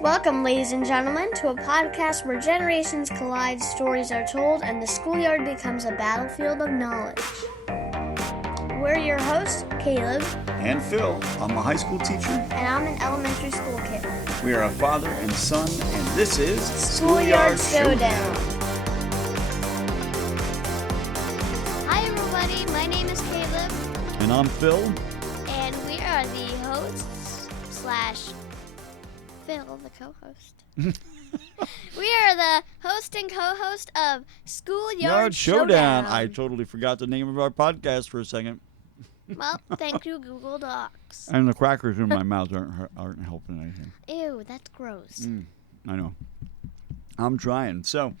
Welcome, ladies and gentlemen, to a podcast where generations collide, stories are told, and the schoolyard becomes a battlefield of knowledge. We're your hosts, Caleb. And Phil. I'm a high school teacher. And I'm an elementary school kid. We are a father and son, and this is Schoolyard Showdown. Hi, everybody. My name is Caleb. And I'm Phil. And we are the hosts / Phil, the co-host. We are the host and co-host of Schoolyard Showdown. I totally forgot the name of our podcast for a second. Well, thank you, Google Docs. And the crackers in my mouth aren't helping anything. Ew, that's gross. I know. I'm trying. So,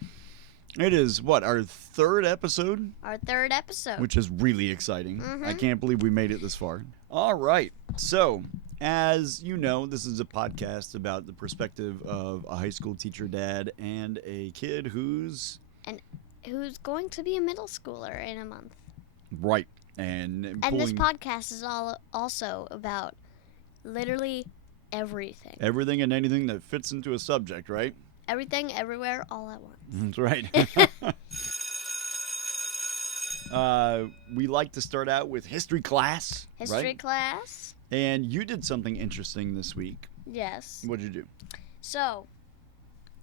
it is, our third episode? Our third episode. Which is really exciting. Mm-hmm. I can't believe we made it this far. All right. So, as you know, this is a podcast about the perspective of a high school teacher dad and a kid who's going to be a middle schooler in a month. Right. And this podcast is also about literally everything. Everything and anything that fits into a subject, right? Everything, everywhere, all at once. That's right. We like to start out with history class. History right? class. And you did something interesting this week. Yes. What did you do? So,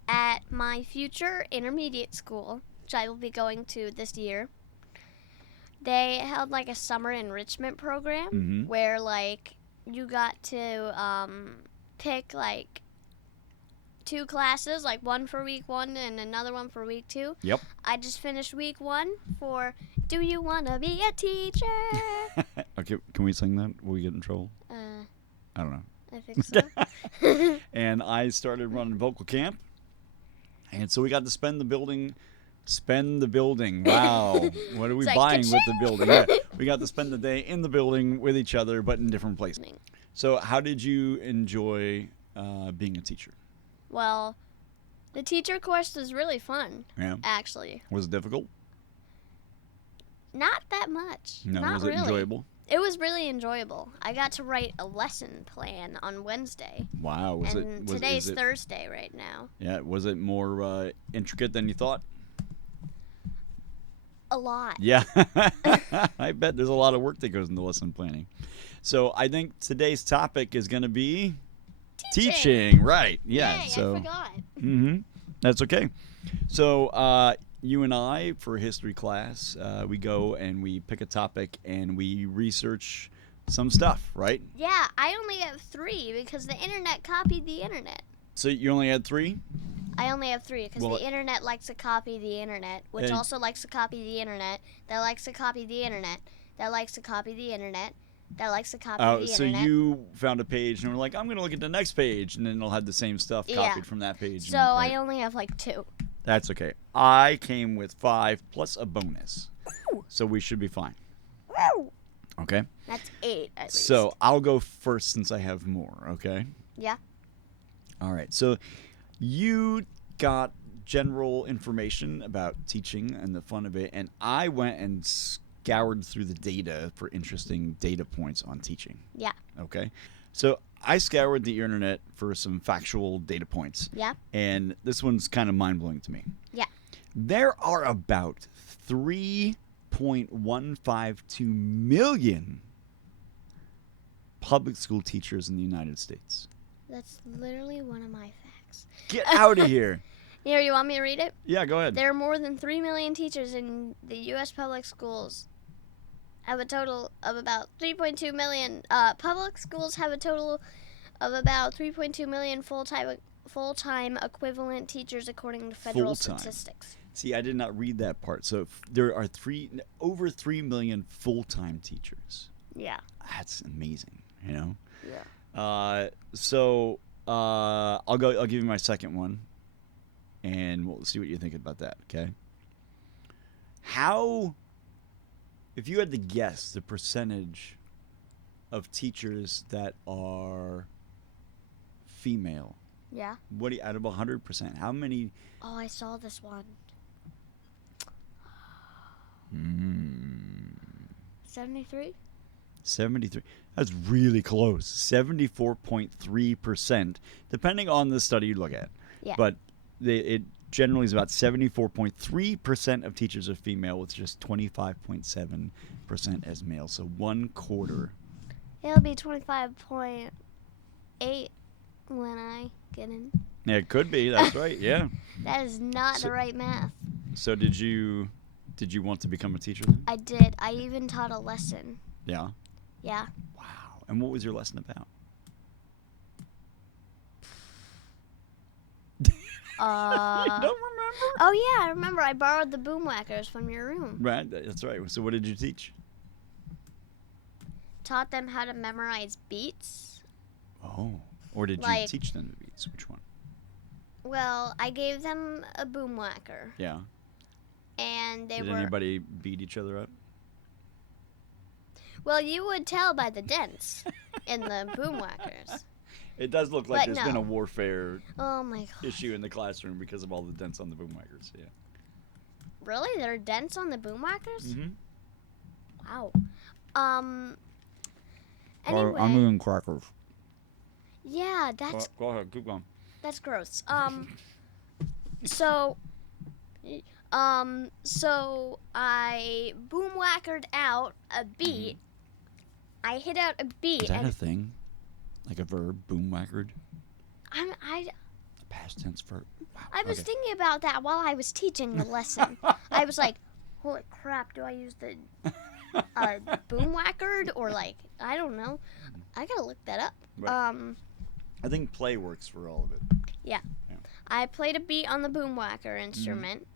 at my future intermediate school, which I will be going to this year, they held like a summer enrichment program where you got to pick like 2 classes, like one for week 1 and another one for week 2. Yep. I just finished week 1 for Do You Want to Be a Teacher? Okay, can we sing that? Will we get in trouble? I don't know. I think so. And I started running vocal camp. And so we got to spend the building. Wow. What are we buying with the building? Yeah. We got to spend the day in the building with each other, but in different places. So how did you enjoy being a teacher? Well, the teacher course was really fun, actually. Was it difficult? Not that much. No, Not was it really. enjoyable? It was really enjoyable. I got to write a lesson plan on Wednesday. Wow. Today's Thursday right now. Yeah. Was it more intricate than you thought? A lot. Yeah. I bet there's a lot of work that goes into lesson planning. So I think today's topic is going to be teaching. Right. Yeah. Yay, so I forgot. That's okay. So you and I, for history class, we go and we pick a topic and we research some stuff, right? Yeah, I only have 3 because the internet copied the internet. So you only had 3? I only have 3 because the internet likes to copy the internet, which also likes to copy the internet, that likes to copy the internet, that likes to copy the internet, that likes to copy the internet. So you found a page and were like, I'm going to look at the next page, and then it'll have the same stuff copied from that page. So I only have 2. That's okay. I came with 5 plus a bonus. Ooh. So we should be fine. Woo! Okay? That's 8 at least. So I'll go first since I have more, okay? Yeah. All right. So you got general information about teaching and the fun of it, and I went and scoured through the data for interesting data points on teaching. Yeah. Okay? So I scoured the internet for some factual data points. Yeah. And this one's kind of mind-blowing to me. Yeah. There are about 3.152 million public school teachers in the United States. That's literally one of my facts. Get out of here. Here, you want me to read it? Yeah, go ahead. There are more than 3 million teachers in the U.S. public schools. Have a total of about 3.2 million. Public schools have a total of about 3.2 million full-time equivalent teachers, according to federal statistics. See, I did not read that part. So there are over 3 million full-time teachers. Yeah. That's amazing. You know. Yeah. I'll give you my second one, and we'll see what you think about that. Okay. If you had to guess the percentage of teachers that are female, Yeah. what do you, out of 100%, how many? Oh, I saw this one. 73? 73. That's really close. 74.3%, depending on the study you look at. Yeah. But it generally is about 74.3% of teachers are female, with just 25.7% as male. So 1/4. It'll be 25.8 when I get in. Yeah, it could be. That's right. Yeah. That is not the right math. So did you want to become a teacher then? I did. I even taught a lesson. Yeah. Yeah. Wow. And what was your lesson about? You don't remember? Oh yeah, I remember. I borrowed the boom whackers from your room. Right. That's right. So what did you teach? Taught them how to memorize beats. Oh. Or did you teach them the beats? Which one? Well, I gave them a boom whacker. Yeah. And Did anybody beat each other up? Well, you would tell by the dents in the boom whackers. It does look like there's been a no. warfare God. issue in the classroom because of all the dents on the boom whackers. Yeah. Really? There are dents on the boom whackers? Mm-hmm. Wow. Anyway. I'm eating crackers. Yeah, that's Go ahead, keep going. that's gross. So I boom whackered out a beat. I hit out a beat. Is that a thing? Like a verb, boom whackered? I A past tense verb. Wow. I was thinking about that while I was teaching the lesson. I was like, holy crap, do I use the boom whackered or I don't know. I gotta look that up. Right. I think play works for all of it. Yeah. I played a beat on the boom whacker instrument. Mm-hmm.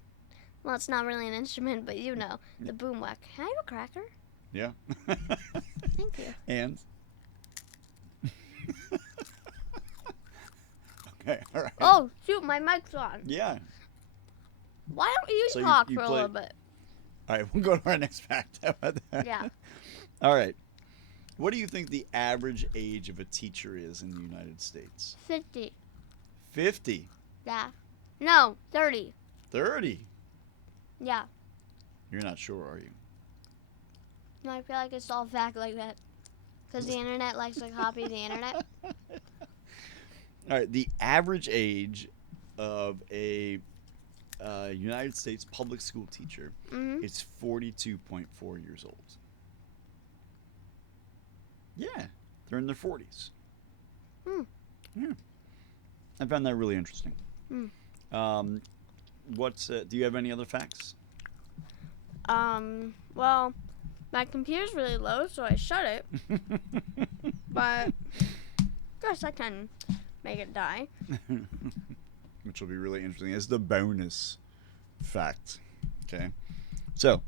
Well, it's not really an instrument, but you know, the boom whacker. Can I have a cracker? Yeah. Thank you. And? Okay, all right. Oh, shoot, my mic's on. Yeah. Why don't you So talk you for a little bit? All right, we'll go to our next fact. How about that? Yeah. All right. What do you think the average age of a teacher is in the United States? 50. 50. Yeah. No, 30. 30. Yeah. You're not sure, are you? No, I feel like it's all fact like that. Because the internet likes to copy the internet. All right. The average age of a United States public school teacher is 42.4 years old. Yeah. They're in their 40s. Yeah. I found that really interesting. Do you have any other facts? Well, my computer's really low, so I shut it. But guess I can make it die. Which will be really interesting. It's the bonus fact. Okay. So,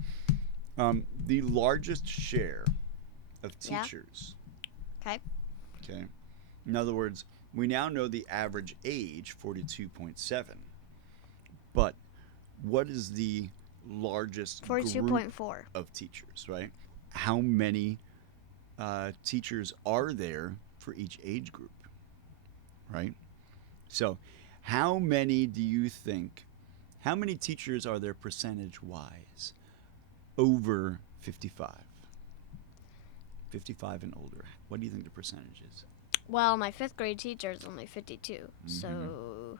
the largest share of teachers. Okay. Okay. In other words, we now know the average age, 42.7. But what is the largest 42.4 group of teachers, right? How many teachers are there for each age group, right? So how many teachers are there percentage-wise over 55? 55 and older. What do you think the percentage is? Well, my 5th grade teacher is only 52, so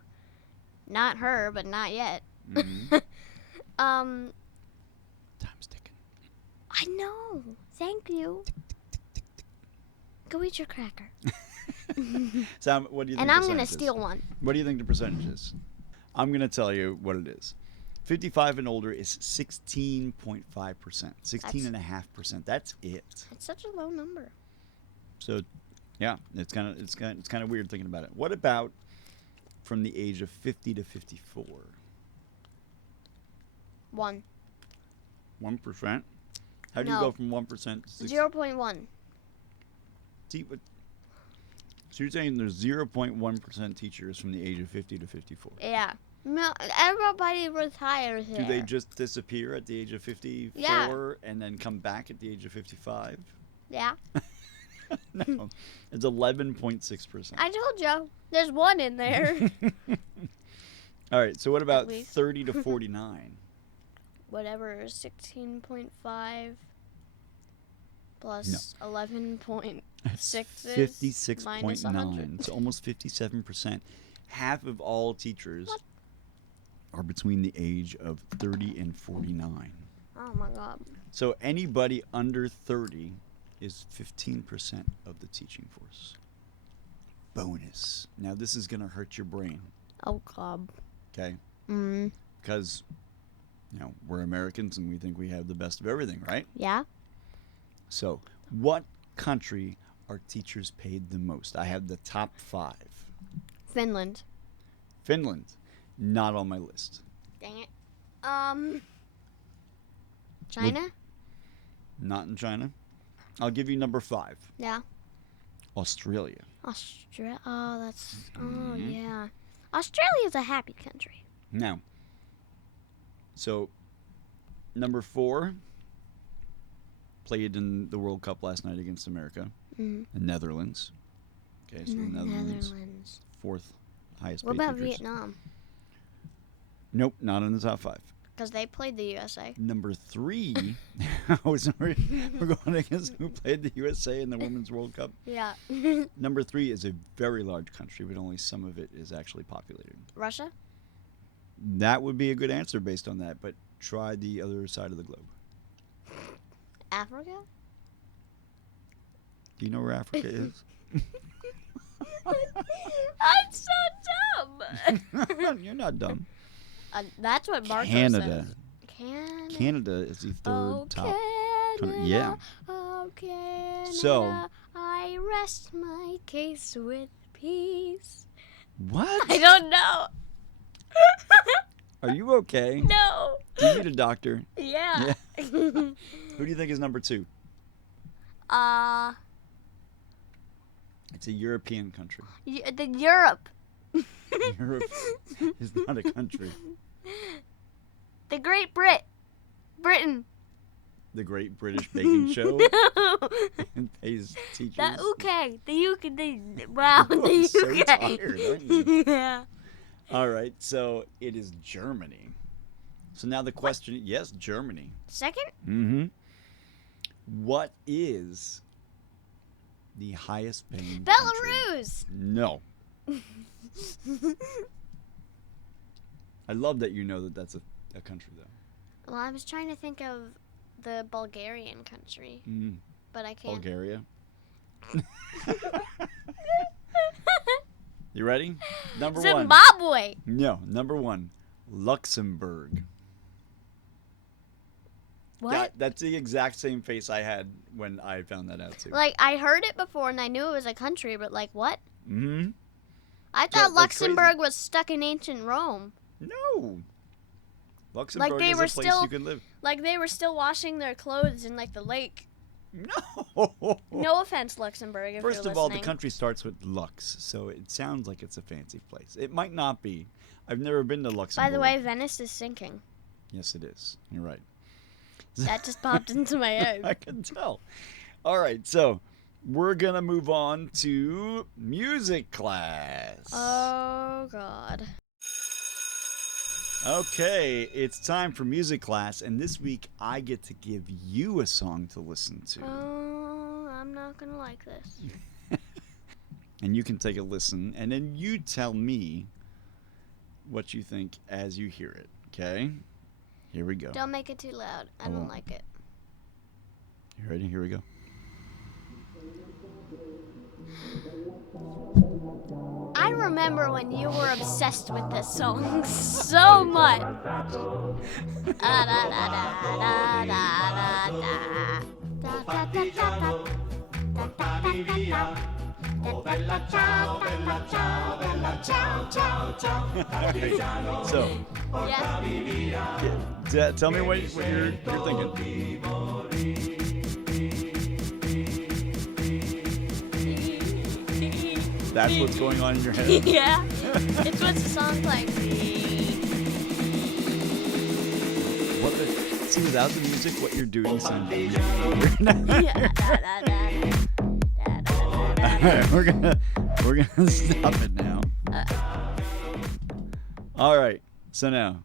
not her, but not yet. Time's ticking. I know. Thank you. Go eat your cracker. Sam, what do you think? And I'm going to steal one. What do you think the percentage is? I'm going to tell you what it is. 55 and older is 16.5%. 16.5%. That's it. It's such a low number. So, yeah, it's kind of weird thinking about it. What about from the age of 50 to 54? 1. 1%? How do you go from 1% to 0.1. See, so you're saying there's 0.1% teachers from the age of 50 to 54? Yeah. No, everybody retires there. Do they just disappear at the age of 54 and then come back at the age of 55? Yeah. No, it's 11.6%. I told you. There's 1 in there. All right, so what about 30 to 49? Whatever, 16.5. Plus 11.6 is minus 56.9. 100. So almost 57%. Half of all teachers are between the age of 30 and 49. Oh my god. So anybody under 30 is 15% of the teaching force. Bonus. Now this is going to hurt your brain. Oh god. Okay? Mm. Because, we're Americans and we think we have the best of everything, right? Yeah? So, what country are teachers paid the most? I have the top 5. Finland. Finland, not on my list. Dang it. China? Not in China. I'll give you number 5. Yeah. Australia. Australia. Oh, that's. Oh, yeah. Australia's a happy country. Now, so number 4 played in the World Cup last night against America. The Netherlands. Okay, so the Netherlands. 4th highest What paid about teachers. Vietnam? Nope, not in the top 5. Because they played the USA. Number 3, we're going against who played the USA in the Women's World Cup. Yeah. Number 3 is a very large country, but only some of it is actually populated. Russia? That would be a good answer based on that, but try the other side of the globe. Africa? Do you know where Africa is? I'm so dumb. You're not dumb. That's what Marco Canada. says. Canada is the third top country. Yeah. Oh, Canada. So- I rest my case with peace. What? I don't know. Are you okay? No. Do you need a doctor? Yeah. Who do you think is number 2? It's a European country. The Europe. Europe is not a country. The Great Britain. The Great British Baking Show No. pays teachers. The UK. The UK. Wow. You are The so UK. tired, aren't you? Yeah. All right, so it is Germany. So now the question, yes, Germany. Second? Mm-hmm. What is the highest paying country? Belarus. No. I love that you know that that's a country, though. Well, I was trying to think of the Bulgarian country, but I can't. Bulgaria. You ready? Number 1. Zimbabwe. No, number 1. Luxembourg. What? That's the exact same face I had when I found that out, too. Like, I heard it before and I knew it was a country, but like, what? Mm-hmm. I So, thought that's crazy. Luxembourg was stuck in ancient Rome. No. Luxembourg they is were a place still- you can live. Like, they were still washing their clothes in, like, the lake. No. No offense, Luxembourg, if First you're of all, the listening. country starts with Lux, so it sounds like it's a fancy place. It might not be. I've never been to Luxembourg. By the way, Venice is sinking. Yes, it is. You're right. That just popped into my head. I can tell. All right, so we're going to move on to music class. Oh, God. Okay, it's time for music class, and this week I get to give you a song to listen to. Oh, I'm not going to like this. And you can take a listen, and then you tell me what you think as you hear it, okay? Here we go. Don't make it too loud. I don't like it. You ready? Here we go. I remember when you were obsessed with this song so much. So, Yeah. tell me what you're thinking. That's what's going on in your head. Yeah. It's what the song's like. See, without the music, what you're doing sounds weird. Alright, we're gonna stop it now. All right, so now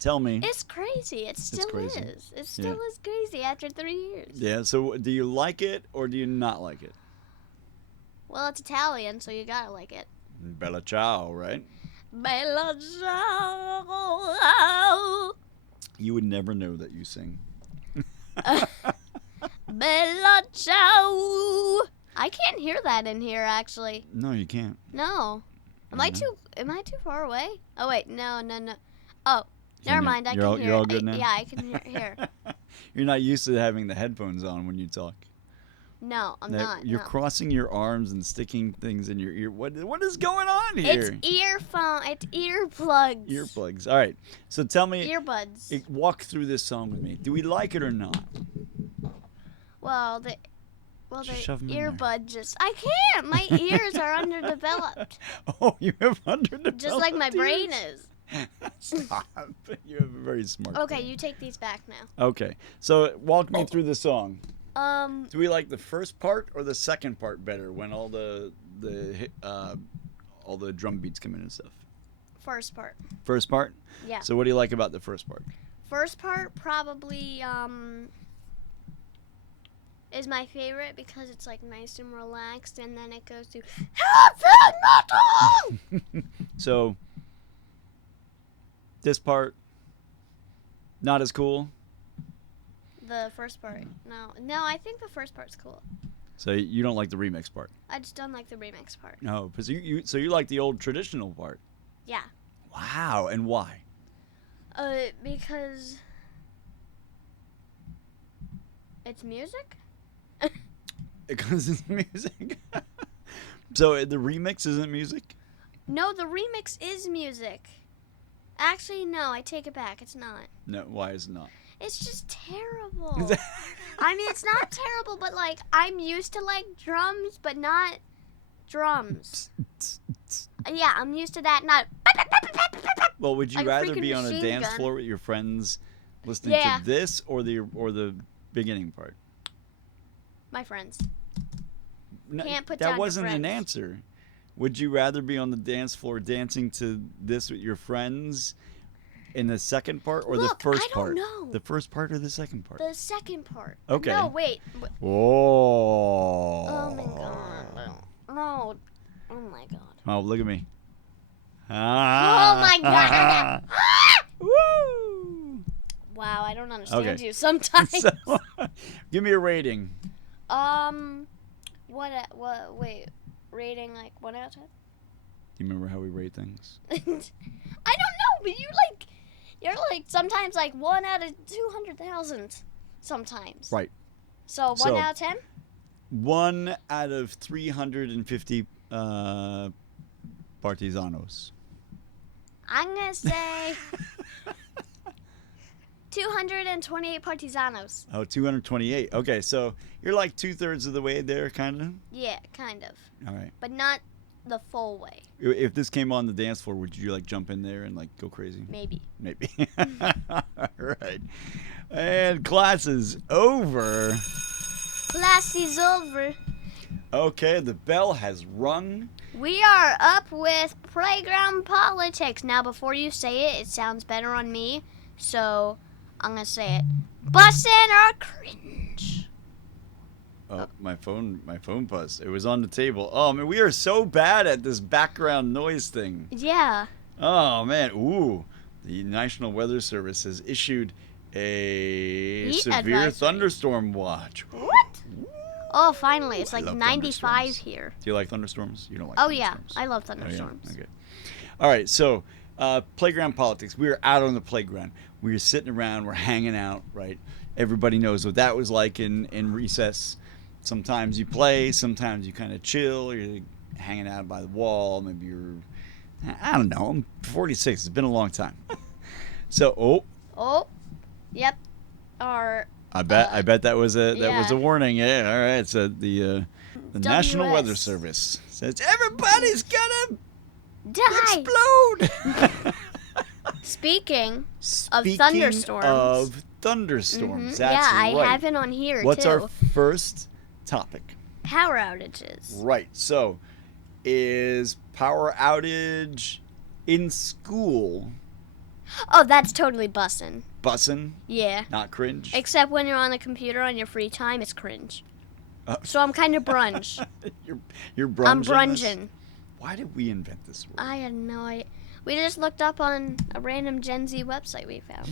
Tell me. It's crazy. It still crazy. is. It still is crazy after 3 years. Yeah, so do you like it or do you not like it? Well, it's Italian, so you gotta like it. Bella ciao, right? Bella ciao. You would never know that you sing. Bella ciao. I can't hear that in here, actually. No, you can't. No. Am I too far away? Oh, wait. No. Oh, never mind. I can hear. You're all good now? Yeah, I can hear. You're not used to having the headphones on when you talk. No, I'm not. You're crossing your arms and sticking things in your ear. What is going on here? It's earphone. It's earplugs. Earplugs. All right. So tell me. Earbuds. Walk through this song with me. Do we like it or not? Well, the shove 'em in there. earbud just... I can't. My ears are underdeveloped. Oh, you have underdeveloped Just like my brain ears? is. Stop. You have a very smart Okay, brain. you take these back now. Okay. So walk me through the song. Do we like the first part or the second part better when all the drum beats come in and stuff? First part. First part? Yeah. So what do you like about the first part? First part probably is my favorite because it's like nice and relaxed, and then it goes to heavy metal. So this part not as cool. The first part. No, I think the first part's cool. So you don't like the remix part? I just don't like the remix part. No, because you like the old traditional part. Yeah. Wow, and why? Because it's music. Because it's music. So the remix isn't music? No, the remix is music. Actually, no, I take it back. It's not. No, why is it not? It's just terrible. I mean, it's not terrible, but like I'm used to like drums, but not drums. Yeah, I'm used to that. Not. Well, would you like a rather freaking be on a machine dance gun. floor with your friends, listening to this, or the beginning part? My friends. No, Can't put that down your wasn't an friends. answer. Would you rather be on the dance floor dancing to this with your friends in the second part or Look, the first I don't part? know. The first part or the second part? The second part. Okay. No, wait. Oh. Oh my god. No. Oh my god. Oh, look at me. Oh my god. Woo! Wow, I don't understand Okay. you sometimes. So, give me a rating. Wait, rating like 1 out of 10? Do you remember how we rate things? I don't know, but you're like sometimes like 1 out of 200,000 sometimes. Right. So 1 out of 10? 1 out of 350 partisanos. I'm going to say 228 partisanos. Oh, 228. Okay, so you're like 2/3 of the way there, kind of? Yeah, kind of. All right. But not the full way. If this came on the dance floor, would you like jump in there and like go crazy? Maybe. Maybe. All right. And class is over. Class is over. Okay, the bell has rung. We are up with playground politics. Now, before you say it, it sounds better on me. So, I'm going to say it. Bussin' or cringe. Oh, my phone buzzed. It was on the table. Oh, man, we are so bad at this background noise thing. Yeah. Oh, man. Ooh. The National Weather Service has issued a Heat severe advisory. thunderstorm watch. What? Oh, finally. It's I like love 95 thunderstorms. here. Do you like thunderstorms? You don't like Oh, yeah. thunderstorms? I love Oh, yeah? thunderstorms. Okay. All right, so playground politics. We were out on the playground. We were sitting around. We're hanging out, right? Everybody knows what that was like in recess. Sometimes you play. Sometimes you kind of chill. You're hanging out by the wall. Maybe I don't know. I'm 46. It's been a long time. So, Oh, yep. Our I bet that was a yeah. warning. Yeah, all right. So the National Weather WS. Service says everybody's gonna die. explode. Speaking Speaking thunderstorms. of thunderstorms, Mhm. that's Yeah, I right. have it on here, What's too. our first topic? Power outages. Right. So, is power outage in school Oh, that's totally bussin'. Bussin'? Yeah. Not cringe? Except when you're on the computer on your free time, it's cringe. So I'm kind of brunch. You're brunging. I'm brunging. Why did we invent this word? I had no idea. We just looked up on a random Gen Z website we found.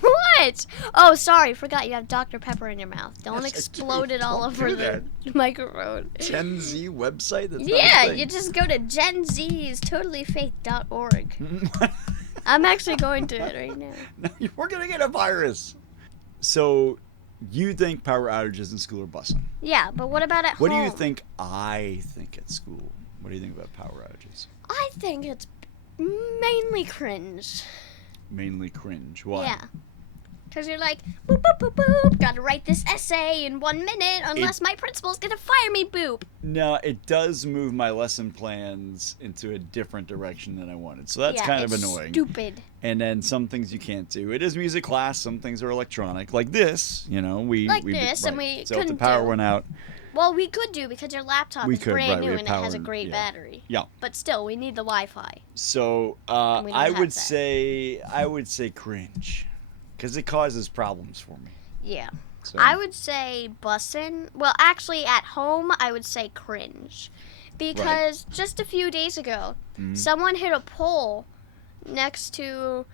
What? Oh, sorry. Forgot you have Dr. Pepper in your mouth. Don't explode it all over the microphone. Gen Z website? That's yeah, you just go to genzstotallyfake.org. I'm actually going to it right now. No, we're going to get a virus. So, you think power outages in school are bussin'? Yeah, but what about at home? What do you think I think at school? What do you think about power outages? I think it's mainly cringe. Mainly cringe. Why? Yeah. Because you're like, boop, boop, boop, boop, gotta write this essay in 1 minute unless my principal's gonna fire me, boop. No, it does move my lesson plans into a different direction than I wanted. So that's kind of annoying. Stupid. And then some things you can't do. It is music class. Some things are electronic. Like this, you know. And we so couldn't if the power went out. Well, we could do because your laptop is brand new and it has a great yeah. battery. Yeah. But still, we need the Wi-Fi. So I would say cringe, because it causes problems for me. Yeah. So. I would say bussin'. Well, actually, at home, I would say cringe, because just a few days ago, someone hit a pole next to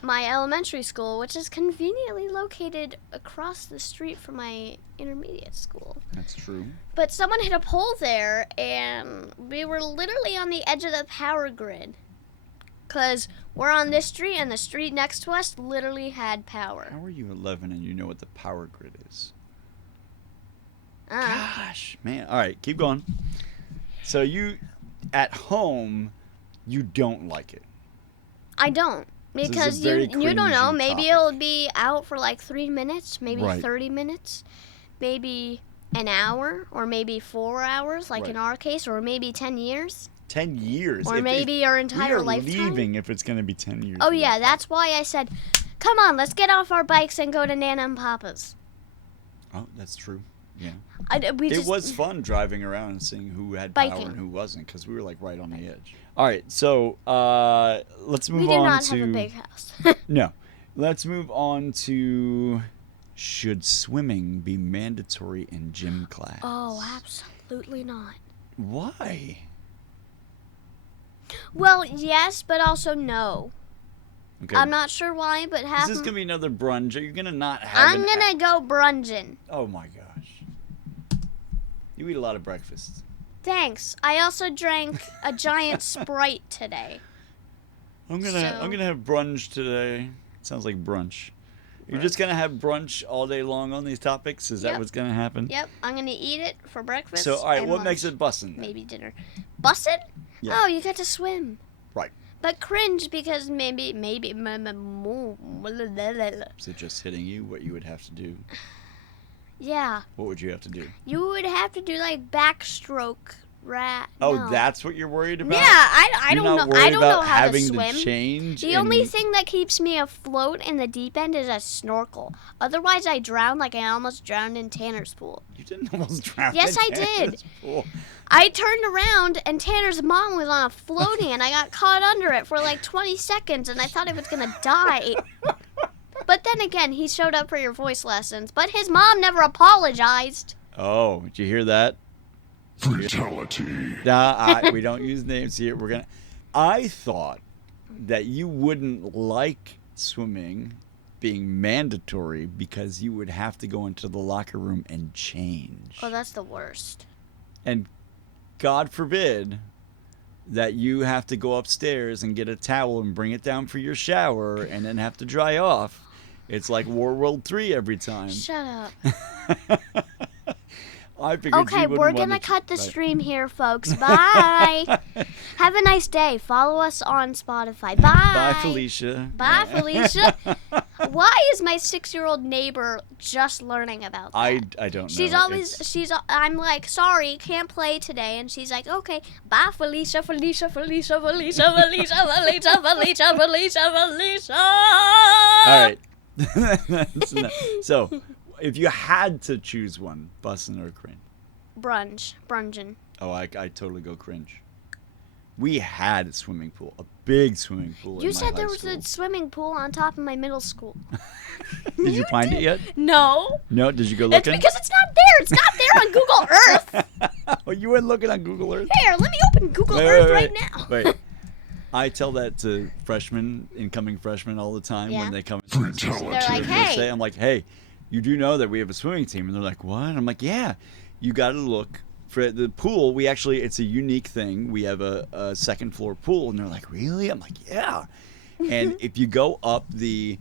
my elementary school, which is conveniently located across the street from my intermediate school. That's true. But someone hit a pole there, and we were literally on the edge of the power grid. Because we're on this street, and the street next to us literally had power. How are you 11 and you know what the power grid is? Gosh, man. All right, keep going. So you, at home, you don't like it. I don't. Because you don't know. Maybe it'll be out for like 3 minutes, maybe 30 minutes, maybe an hour, or maybe 4 hours, like in our case, or maybe 10 years. 10 years? Or maybe your entire lifetime. We are leaving if it's going to be 10 years. Oh, yeah, that's why I said, come on, let's get off our bikes and go to Nana and Papa's. Oh, that's true. Yeah. It was fun driving around and seeing who had power and who wasn't, because we were like right on the edge. All right, so let's move on to... We do not have a big house. No. Let's move on to, should swimming be mandatory in gym class? Oh, absolutely not. Why? Well, yes, but also no. Okay. I'm not sure why, but This is going to be another brunch. Are you going to not have I'm going to go brunging. Oh, my gosh. You eat a lot of breakfast. Thanks. I also drank a giant Sprite today. I'm gonna have brunch today. Sounds like brunch. You're just gonna have brunch all day long on these topics? Is that what's gonna happen? Yep. I'm gonna eat it for breakfast. So, all right, what lunch. makes it bussin'? Maybe dinner. Bussin'? Yeah. Oh, you get to swim. Right. But cringe because maybe. Is it just hitting you? What you would have to do? Yeah. What would you have to do? You would have to do like backstroke. No. That's what you're worried about? Yeah, I don't know. I don't know how to swim. To change the only thing that keeps me afloat in the deep end is a snorkel. Otherwise, I drown like I almost drowned in Tanner's pool. You didn't almost drown. Yes, I did. Pool. I turned around and Tanner's mom was on a floaty, and I got caught under it for like 20 seconds, and I thought I was gonna die. But then again, he showed up for your voice lessons, but his mom never apologized. Oh, did you hear that? Fatality. We don't use names here. I thought that you wouldn't like swimming being mandatory because you would have to go into the locker room and change. Oh, that's the worst. And God forbid that you have to go upstairs and get a towel and bring it down for your shower and then have to dry off. It's like World 3 every time. Shut up. I figured okay, we're going to cut the stream here, folks. Bye. Have a nice day. Follow us on Spotify. Bye. Bye, Felicia. Bye, Felicia. Why is my 6-year-old neighbor just learning about that? I don't know. I'm like, sorry, can't play today. And she's like, okay, bye, Felicia, Felicia, Felicia, Felicia, Felicia, Felicia, Felicia, Felicia, Felicia. All right. So, if you had to choose one, bussin' or cringe? Brungin'. Oh, I totally go cringe. We had a swimming pool, a big swimming pool. You in my said there high was school. a swimming pool on top of my middle school. Did you find it yet? No. No. Did you go It's looking? because it's not there. It's not there on Google Earth. Oh, you weren't looking on Google Earth? Here, let me open Google Earth right now. Wait. I tell that to incoming freshmen all the time Yeah. when they come. Fatality. They're like, hey. I'm like, hey, you do know that we have a swimming team? And they're like, what? I'm like, yeah, you got to look for the pool. It's a unique thing. We have a second floor pool. And they're like, really? I'm like, yeah. And if you go up the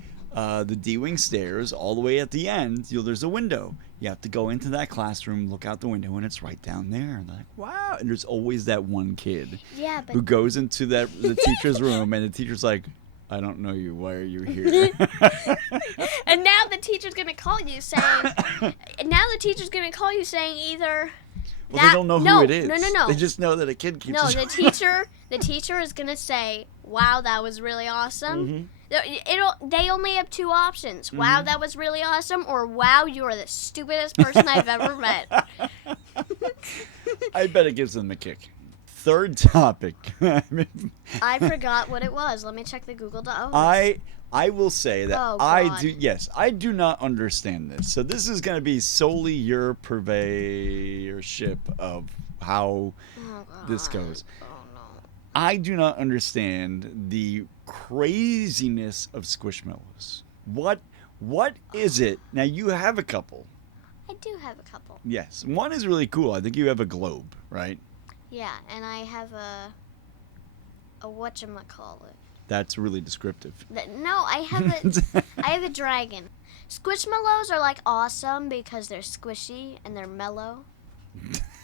D-wing stairs all the way at the end, there's a window. You have to go into that classroom, look out the window, and it's right down there. And they're like, wow. And there's always that one kid who goes into the teacher's room, and the teacher's like, I don't know you. Why are you here? And now the teacher's going to call you saying either... Well, they don't know who it is. No. They just know that a kid keeps. No, the teacher is gonna say, "Wow, that was really awesome." They only have two options: "Wow, that was really awesome," or "Wow, you are the stupidest person I've ever met." I bet it gives them a kick. Third topic. I forgot what it was. Let me check the Google Doc. I will say that I do not understand this. So this is going to be solely your purveyorship of how this goes. Oh no. I do not understand the craziness of Squishmallows. What is it? Now you have a couple. I do have a couple. Yes. One is really cool. I think you have a globe, right? Yeah, and I have a whatchamacallit. That's really descriptive. No, I have a dragon. Squishmallows are like awesome because they're squishy and they're mellow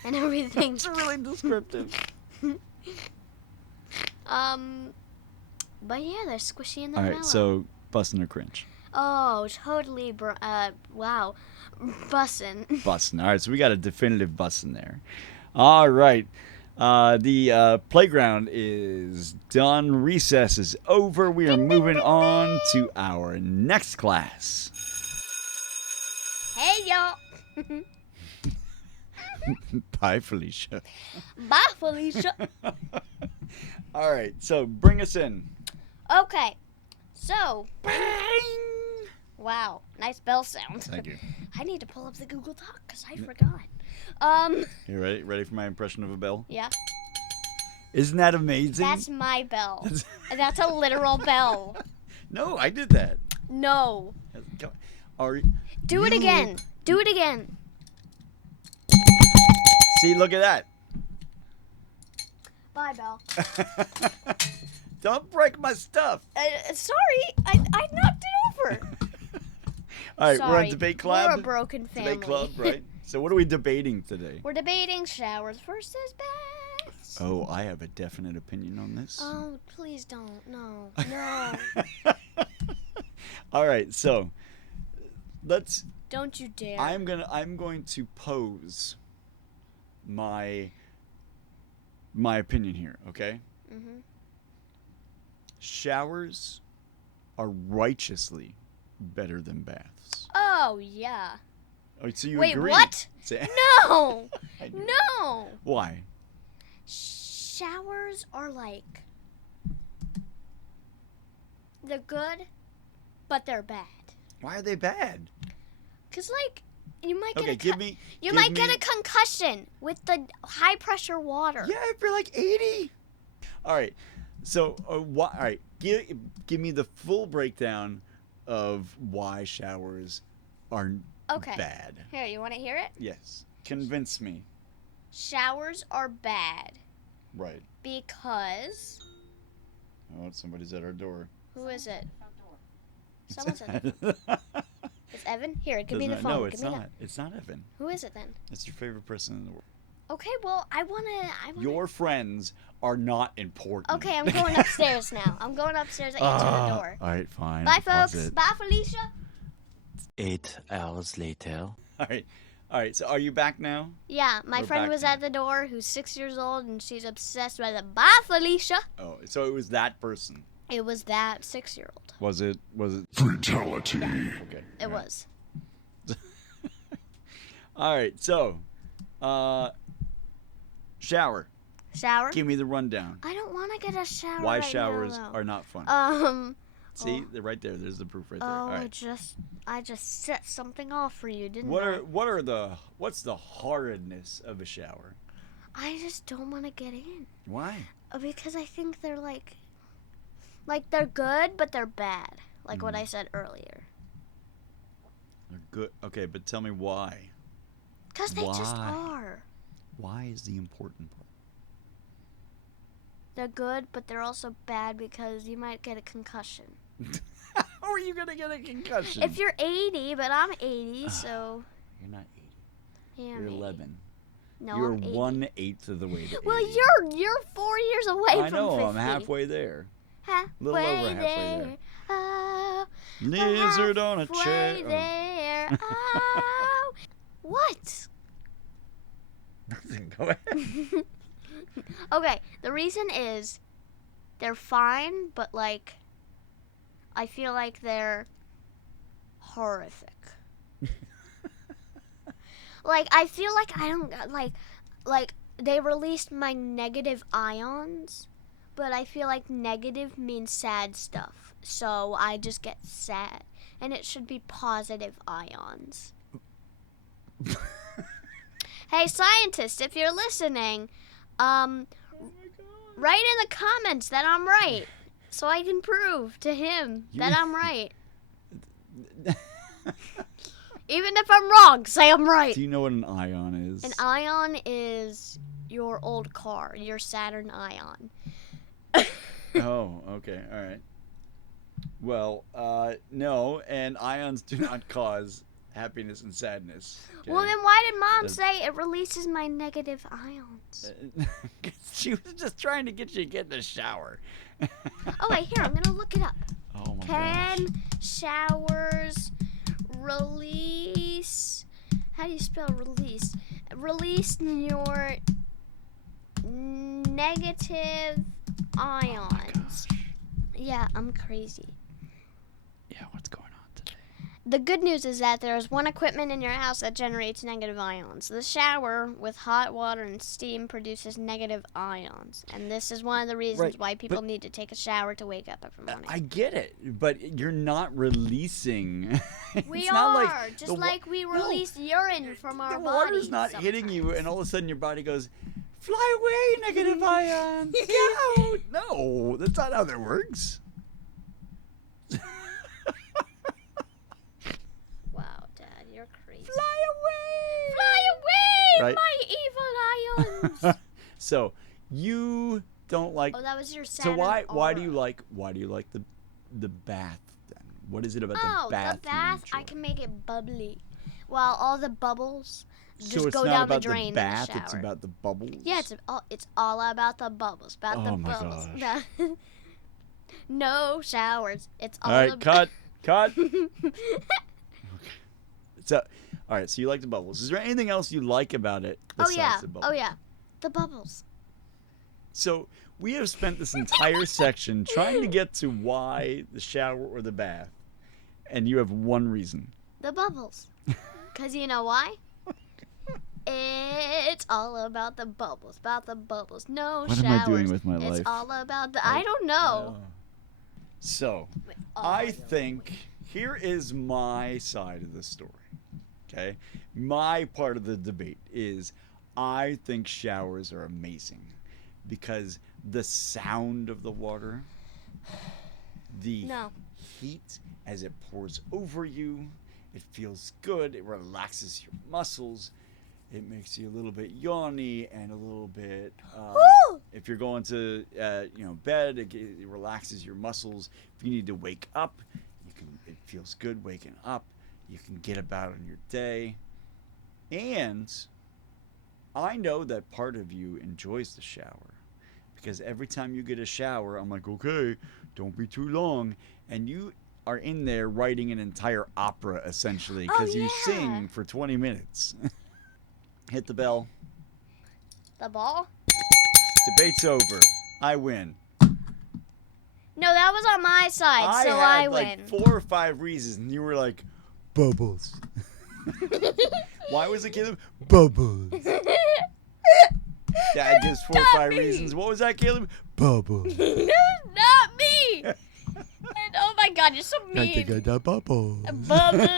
and everything. It's really descriptive. But yeah, they're squishy and they're All mellow. right, so bussin' or cringe? Oh, totally. Wow, bussin'. Bussin'. All right, so we got a definitive bussin' there. All right. The playground is done. Recess is over. We are moving on to our next class. Hey, y'all. Bye, Felicia. Bye, Felicia. All right, so bring us in. Okay, so. Wow, nice bell sound. Thank you. I need to pull up the Google Doc because I forgot. You ready? Ready for my impression of a bell? Yeah. Isn't that amazing? That's my bell. That's a literal bell. No, I did that. No. Do it again. Do it again. See, look at that. Bye, Bell. Don't break my stuff. Sorry, I knocked it over. All right, Sorry. we're on debate club. We're a broken family. Debate club, right? So what are we debating today? We're debating showers versus baths. Oh, I have a definite opinion on this. Oh, please don't. No. No. All right, so let's. Don't you dare. I'm going to pose my opinion here, okay? Mm-hmm. Showers are righteously better than baths. Oh, yeah. Oh, so you Wait, agree? what? Say- No. I do. No. Why? Showers are like, they're good, but they're bad. Why are they bad? Cause like you might get Okay, get a concussion with the high pressure water. Yeah, if you're like 80. All right. So, all right. Give me the full breakdown of why showers are bad. Here, you want to hear it? Yes. Convince me. Showers are bad Right. because Oh, somebody's at our door. who is it? Someone said it. It's Evan? Here, give me the phone. No, it's give me not. It's not Evan. Who is it then? It's your favorite person in the world. Okay, well, I wanna. Your friends are not important. Okay, I'm going upstairs now. I'm going upstairs and answer the door. All right, fine. Bye, Pause folks. it. Bye, Felicia. 8 hours later. All right. So, are you back now? Yeah, my We're friend back was now. at the door who's 6 years old and she's obsessed with it. Bye, Felicia. Oh, so it was that person. It was that 6-year-old. Was it? Fatality. Okay. It all right. was. All right. So, shower. Shower? Give me the rundown. I don't want to get a shower. Why right showers now, are not fun. See, they're right there. There's the proof right there. Oh, All right. I just set something off for you, didn't What's the hardness of a shower? I just don't want to get in. Why? Because I think they're like they're good, but they're bad. Like what I said earlier. They're good. Okay, but tell me why. Because they just are. Why is the important part? They're good, but they're also bad because you might get a concussion. How are you gonna get a concussion? If you're 80, but I'm 80, so. You're not 80. Yeah, You're I'm 11. No, You're I'm 80. 1/8 of the way to 80. Well, you're 4 years away I from know. 50. I'm halfway there. Halfway Little over halfway there. Oh, Lizard on a halfway chair. Oh. there. Oh. What? Nothing. Go ahead. Okay, the reason is they're fine, but like I feel like they're horrific. Like I feel like I don't like they released my negative ions, but I feel like negative means sad stuff. So I just get sad, and it should be positive ions. Hey scientists, if you're listening, write in the comments that I'm right, so I can prove to him that I'm right. Even if I'm wrong, say I'm right. Do you know what an ion is? An ion is your old car, your Saturn Ion. Oh, okay, all right. Well, no, and ions do not cause happiness and sadness. Okay? Well, then why did Mom say it releases my negative ions? She was just trying to get you to get in the shower. Oh, wait, here, I'm going to look it up. Oh, my Can gosh. showers release... How do you spell release? Release your negative ions. Yeah, I'm crazy. Yeah, what's going on today? The good news is that there is one equipment in your house that generates negative ions. The shower with hot water and steam produces negative ions. And this is one of the reasons why people need to take a shower to wake up every morning. I get it, but you're not releasing. We it's are, not like just like we release urine from our the bodies. water's not hitting you, and all of a sudden your body goes, "Fly away, negative ions! Get out!" No, that's not how that works. Wow, Dad, you're crazy. Fly away! Fly away, Right? my evil ions! So you don't like. Oh, that was your Saturn So why do you aura. like the bath then? What is it about Oh, the bath? the bath, I can make it bubbly. Well, all the bubbles So just it's go not down about the drain the bath, in the shower. it's about the bubbles. Yeah, it's all about the bubbles. About the Oh my bubbles. gosh. No showers. It's all All right, about... cut. So, all right. So you like the bubbles. Is there anything else you like about it Oh besides yeah. the bubbles? Oh yeah. The bubbles. So we have spent this entire section trying to get to why the shower or the bath, and you have one reason. The bubbles. Cause you know why? It's all about the bubbles. About the bubbles. No What showers. am I doing with my life? It's all about the... I don't know. So, I think here is my side of the story. Okay? My part of the debate is I think showers are amazing because the sound of the water, the heat as it pours over you, it feels good, it relaxes your muscles. It makes you a little bit yawny and a little bit. If you're going to, bed, it relaxes your muscles. If you need to wake up, it feels good waking up. You can get about on your day, and I know that part of you enjoys the shower because every time you get a shower, I'm like, okay, don't be too long, and you are in there writing an entire opera essentially because you sing for 20 minutes. Hit the bell. The ball? Debate's over. I win. No, that was on my side, so I had win. like 4 or 5 reasons, and you were like, bubbles. Why was the kid bubbles? Dad, gives 4 or 5 reasons. What was that, Caleb? Bubble. Not me. And oh my God, you're so mean. Bubble. Bubbles.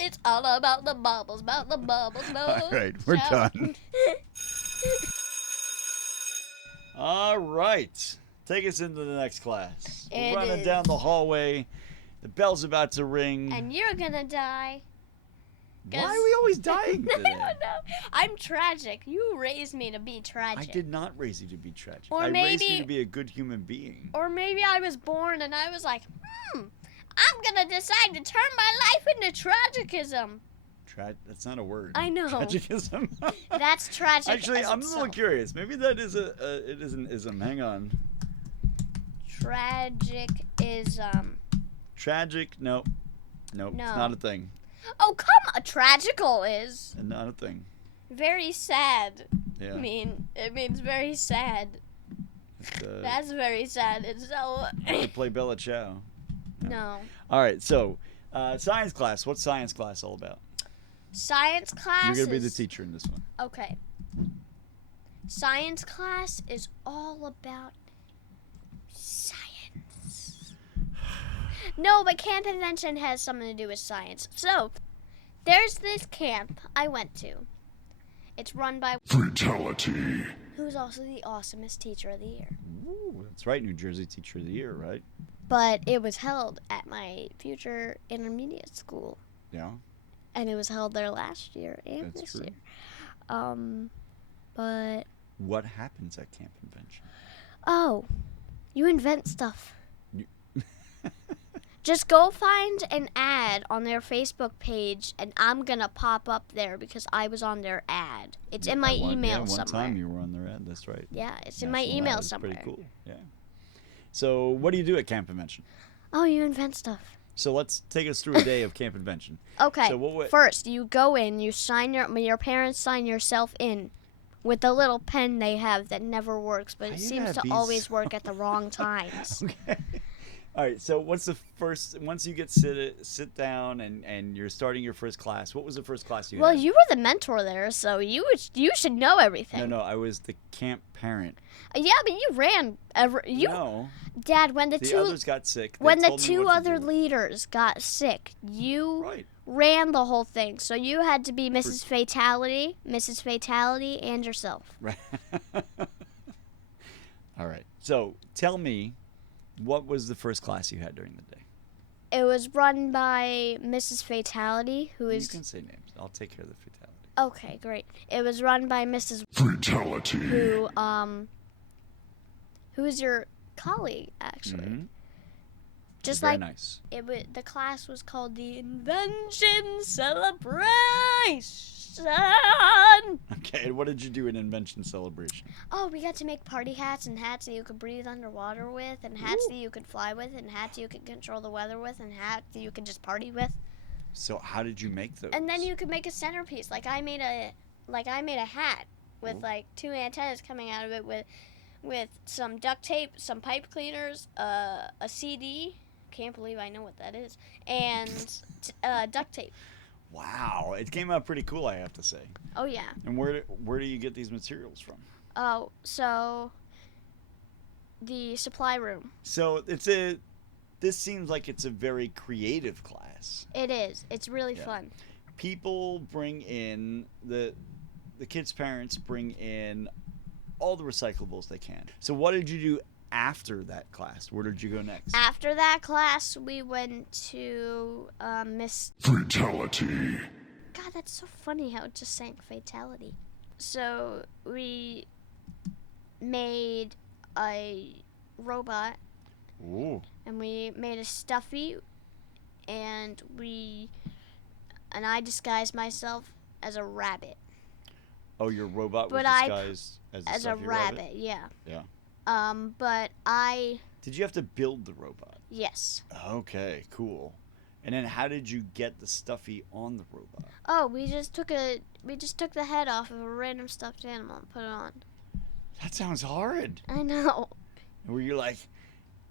It's all about the bubbles, All right, we're done. All right. Take us into the next class. We're running down the hallway. The bell's about to ring. And you're gonna die. Why are we always dying today? I don't know. I'm tragic. You raised me to be tragic. I did not raise you to be tragic. Or I raised maybe- you to be a good human being. Or maybe I was born and I was like, I'm gonna decide to turn my life into tragicism. That's not a word. I know. Tragicism. That's tragic. Actually, as I'm a little itself. curious. Maybe that is it is an ism. Hang on. Tragicism. Tragic? Nope. No. It's not a thing. Oh, come on. Tragical is Not a thing. very sad. Yeah. It means very sad. That's very sad. It's so. To play Bella Ciao. No. All right. So, science class. What's science class all about? Science class. You're gonna be the teacher in this one. Okay. Science class is all about science. No, but camp invention has something to do with science. So, there's this camp I went to. It's run by Fatality. who's also the awesomest teacher of the year. Ooh, that's right. New Jersey Teacher of the Year, right? But it was held at my future intermediate school. Yeah. And it was held there last year and That's this true. year. But What happens at Camp Invention? oh, you invent stuff. You- Just go find an ad on their Facebook page, and I'm gonna pop up there because I was on their ad. It's in my email one somewhere. time you were on their ad. That's right. Yeah, it's in my National email ad is somewhere. Pretty cool. Yeah. So, what do you do at Camp Invention? Oh, you invent stuff. So let's take us through a day of Camp Invention. Okay. So what First, you go in. You sign your parents sign yourself in with the little pen they have that never works, but Why it you seems have to these- always work at the wrong times. Okay. All right. So what's the first? Once you get sit down and you're starting your first class, what was the first class you Well, had? you were the mentor there, so you should know everything. No, I was the camp parent. Yeah, but you ran. No, Dad, when the the two others got sick. They when the told me two what to other do. leaders got sick, you Right. ran the whole thing. So you had to be Mrs. Fatality, and yourself. Right. All right. So tell me, what was the first class you had during the day? It was run by Mrs. Fatality, who You is can say names. I'll take care of the fatality. okay, great. It was run by Mrs. Fatality. who is your colleague actually. Mm-hmm. Just Very like nice. the class was called the Invention Celebration. Okay. And what did you do in Invention Celebration? Oh, we got to make party hats and hats that you could breathe underwater with, and hats that you could fly with, and hats you could control the weather with, and hats that you could just party with. So how did you make those? And then you could make a centerpiece. Like I made a hat with like two antennas coming out of it with some duct tape, some pipe cleaners, a CD. Can't believe I know what that is, and duct tape. Wow, it came out pretty cool, I have to say. Oh yeah. And where do you get these materials from? Oh, so the supply room. So this seems like it's a very creative class. It is. It's really Yeah. fun. People bring in the kids' parents bring in all the recyclables they can. So what did you do after that class? Where did you go next? After that class, we went to Miss. Fatality. God, that's so funny how it just sang fatality. So we made a robot, Ooh. and we made a stuffy, and I disguised myself as a rabbit. Oh, your robot was But I- disguised as a As a stuffy rabbit, yeah. Yeah. But Did you have to build the robot? yes. Okay, cool. And then how did you get the stuffy on the robot? Oh, we just took the head off of a random stuffed animal and put it on. That sounds horrid. I know. Were you like,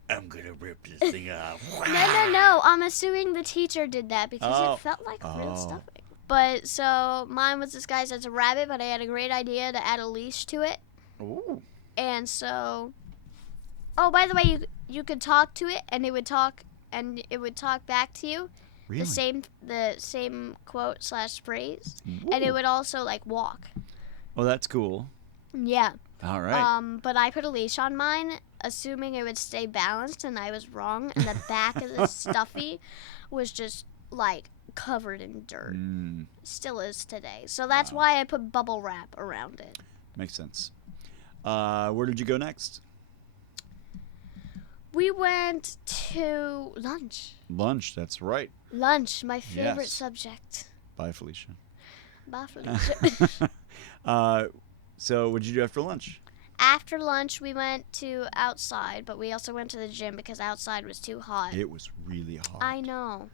I'm gonna rip this thing off? No. I'm assuming the teacher did that because Oh. it felt like real Oh. stuffing. But so mine was disguised as a rabbit, but I had a great idea to add a leash to it Ooh. And so, oh, by the way, you could talk to it, and it would talk back to you. Really? The same quote / phrase, Ooh. and it would also like walk. Oh, that's cool. Yeah. All right. But I put a leash on mine, assuming it would stay balanced, and I was wrong. And the back of the stuffy was just like covered in dirt. Still is today. So that's why I put bubble wrap around it. Makes sense. Where did you go next? We went to lunch. Lunch, that's right. Lunch, my favorite Yes. subject. Bye, Felicia. Bye, Felicia. So what did you do after lunch? After lunch, we went to outside, but we also went to the gym because outside was too hot. It was really hot. I know.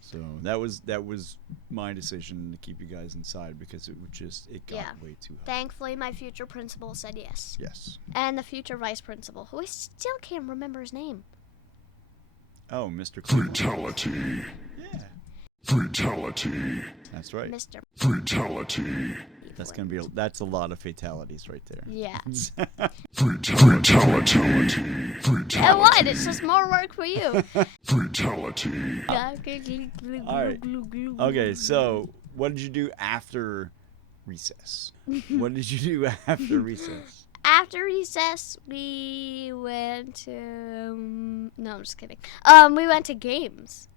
So that was my decision to keep you guys inside because it got way too hot. Thankfully, my future principal said yes. Yes. And the future vice principal, who I still can't remember his name. Oh, Mr. Cleveland. Fatality. Yeah. Fatality. That's right. Mr. Fatality. That's a lot of fatalities right there. Yeah. Fatality. And what? It's just more work for you. Fatality. All right. Okay, so what did you do after recess? What did you do after recess? After recess, we went to... no, I'm just kidding. We went to games.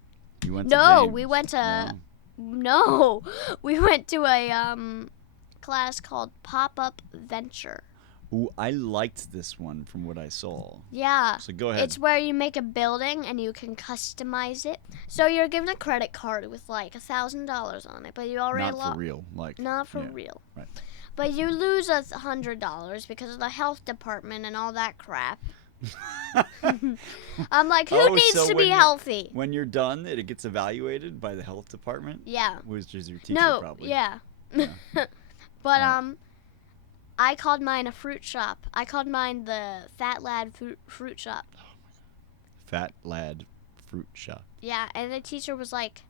You went to No, games. we went to... No. No. We went to a class called Pop-Up Venture. Ooh, I liked this one from what I saw. Yeah. So go ahead. It's where you make a building and you can customize it. So you're given a credit card with like $1,000 on it, but you already Not for real. Not for yeah, real. Right. But you lose $100 because of the health department and all that crap. I'm like, who needs so to be healthy? When you're done, it gets evaluated by the health department? Yeah. Which is your teacher, No, probably. yeah. Yeah. But Yeah. I called mine a fruit shop. I called mine the Fat Lad Fruit Shop. Fat Lad Fruit Shop. Yeah, and the teacher was like,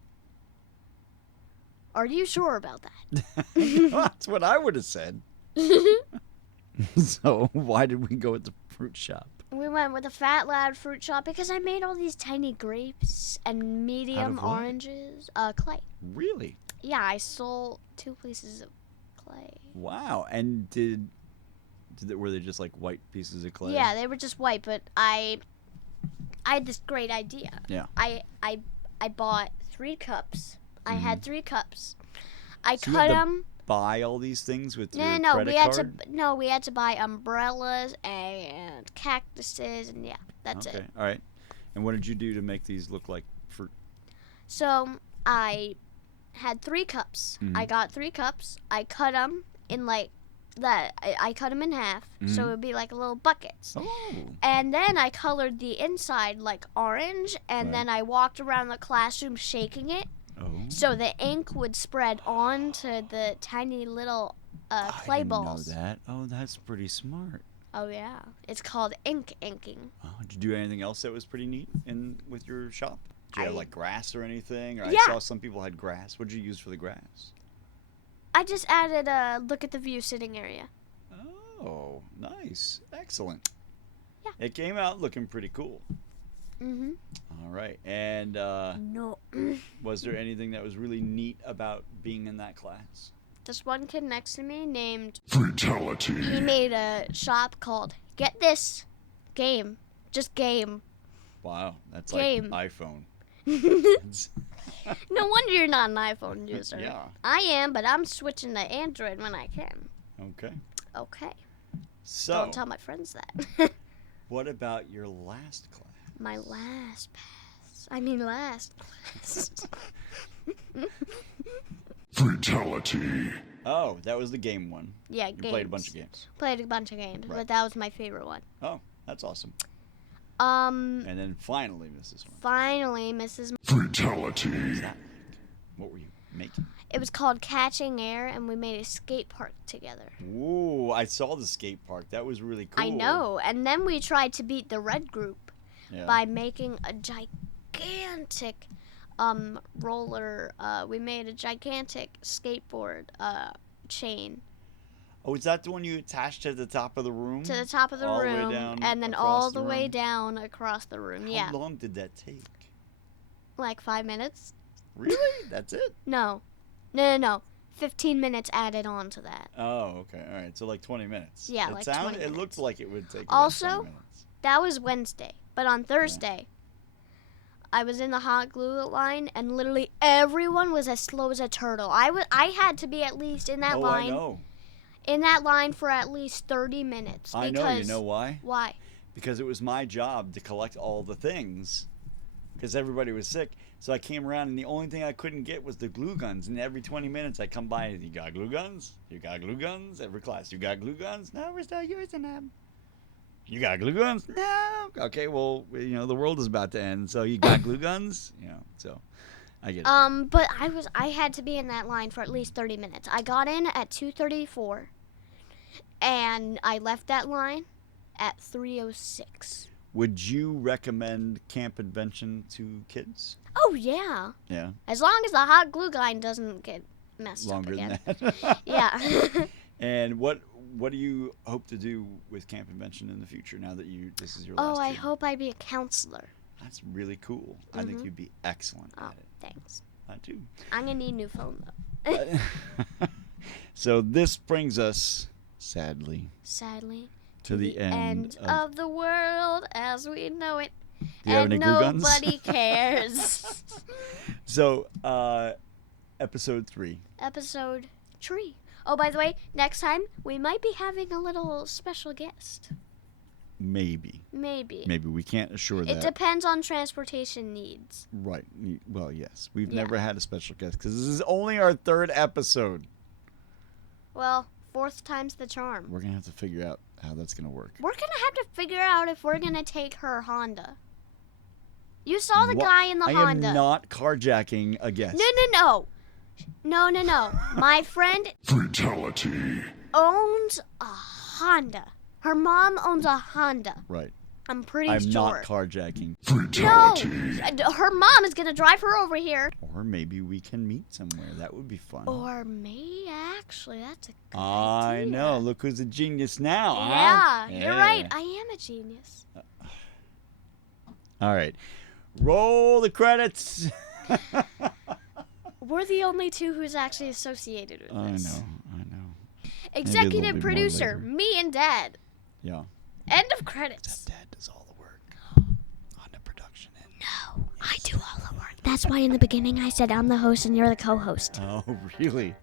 "Are you sure about that?" That's what I would have said. So why did we go with the fruit shop? We went with the Fat Lad Fruit Shop because I made all these tiny grapes and medium Out of what? oranges. Clay. Really? Yeah, I stole 2 pieces of clay. Wow. And were they just like white pieces of clay? Yeah, they were just white, but I had this great idea. Yeah. I bought 3 cups. I had 3 cups. I So you cut had to them. Buy all these things with your No, credit we had card? we had to buy umbrellas and cactuses, and yeah, that's Okay. it. All right. And what did you do to make these look like fruit? So I had 3 cups. Mhm. I got 3 cups. I cut them in like that. I cut them in half, so it would be like little buckets. Oh. And then I colored the inside like orange, and Right. then I walked around the classroom shaking it, Oh. so the ink would spread onto the tiny little clay I didn't balls. know that. Oh, that's pretty smart. Oh yeah, it's called inking. Oh, did you do anything else that was pretty neat with your shop? Did you have I- like grass or anything? Or Yeah. I saw some people had grass. What did you use for the grass? I just added a look at the view sitting area. Oh, nice. Excellent. Yeah. It came out looking pretty cool. Mm-hmm. All right. And No. was there anything that was really neat about being in that class? This one kid next to me named, he Fatality. made a shop called, get this, game. Just game. Wow, that's Game. like iPhone. No wonder you're not an iPhone user. Yeah. I am, but I'm switching to Android when I can. Okay. Okay. So, Don't tell my friends that. what about your last class? My last class. Fatality. Oh, that was the game one. Yeah, You games. played a bunch of games. Played a bunch of games, Right. but that was my favorite one. Oh, that's awesome. And And then finally, Mrs. Horn. finally, Mrs. Fatality. What was that like? What were you making? It was called Catching Air, and we made a skate park together. Ooh, I saw the skate park. That was really cool. I know. And then we tried to beat the red group Yeah. by making a gigantic roller. We made a gigantic skateboard chain. Oh, is that the one you attached to the top of the room? To the top of the all room, the way down and then across all the way room? down across the room. Yeah, How long did that take? like 5 minutes. Really? That's it? No. 15 minutes added on to that. Oh, okay. All right. So like 20 minutes. Yeah, like 20 It minutes. looked like it would take Also, about 20 minutes. That was Wednesday, but on Thursday, I was in the hot glue line, and literally everyone was as slow as a turtle. I had to be at least in that line. I know. In that line for at least 30 minutes. I know. You know why? Why? Because it was my job to collect all the things, because everybody was sick. So I came around, and the only thing I couldn't get was the glue guns. And every 20 minutes, I come by, and you got glue guns? You got glue guns? Every class, you got glue guns? No, we're still using them. You got glue guns? No. Okay, well, the world is about to end, so you got glue guns? So I get it. But I had to be in that line for at least 30 minutes. I got in at 2:34, and I left that line at 3:06. Would you recommend Camp Invention to kids? Oh, yeah. Yeah. As long as the hot glue line doesn't get messed Longer up again. than that. Yeah. And what do you hope to do with Camp Invention in the future now that this is your last Oh, I year? hope I be a counselor. That's really cool. I think you'd be excellent Oh, at it. thanks. I do. I'm going to need a new phone, though. So this brings us, sadly, Sadly, to the end of the world as we know it. Do you have And any glue guns? nobody cares. So, episode 3. Episode 3. Oh, by the way, next time we might be having a little special guest. Maybe. Maybe. Maybe. We can't assure It that. depends on transportation needs. Right. Well, yes. We've Yeah. never had a special guest because this is only our 3rd episode. Well, 4th time's the charm. We're going to have to figure out how that's going to work. We're going to have to figure out if we're going to take her Honda. You saw the What? guy in the I Honda. am not carjacking a guest. No. My friend Fatality. owns a Honda. Her mom owns a Honda. Right. I'm pretty I'm sure. not carjacking. Fatality. No! Her mom is going to drive her over here. Or maybe we can meet somewhere. That would be fun. Or me, actually. That's a good I idea. know. Look who's a genius now, Yeah, huh? you're right. I am a genius. All right. Roll the credits. We're the only two who's actually associated with I this. know. Executive bit more producer, later. me and Dad. Yeah. End of credits. Dad does all the work on the production end. No, I do all the work. That's why in the beginning I said I'm the host and you're the co-host. Oh, really?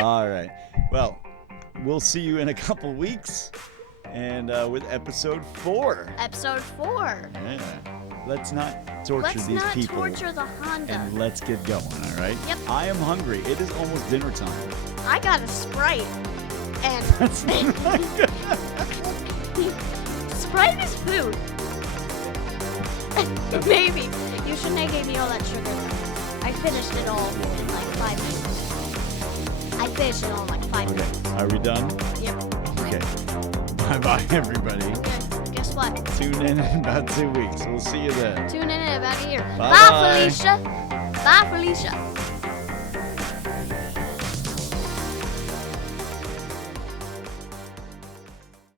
All right. Well, we'll see you in a couple weeks, and with episode 4. Episode 4. Yeah. Let's not torture Let's these not people. torture the Honda. And let's get going, all right? Yep. I am hungry. It is almost dinner time. I got a Sprite. And That's not good. Sprite is food. Maybe. You shouldn't have gave me all that sugar. I finished it all in like 5 minutes. I finished it all in like 5 minutes. Okay. Are we done? Yep. Okay. Bye-bye, everybody. Okay. Guess what? Tune in about 2 weeks. We'll see you then. Tune in about a year. Bye-bye. Bye, Felicia. Bye, Felicia.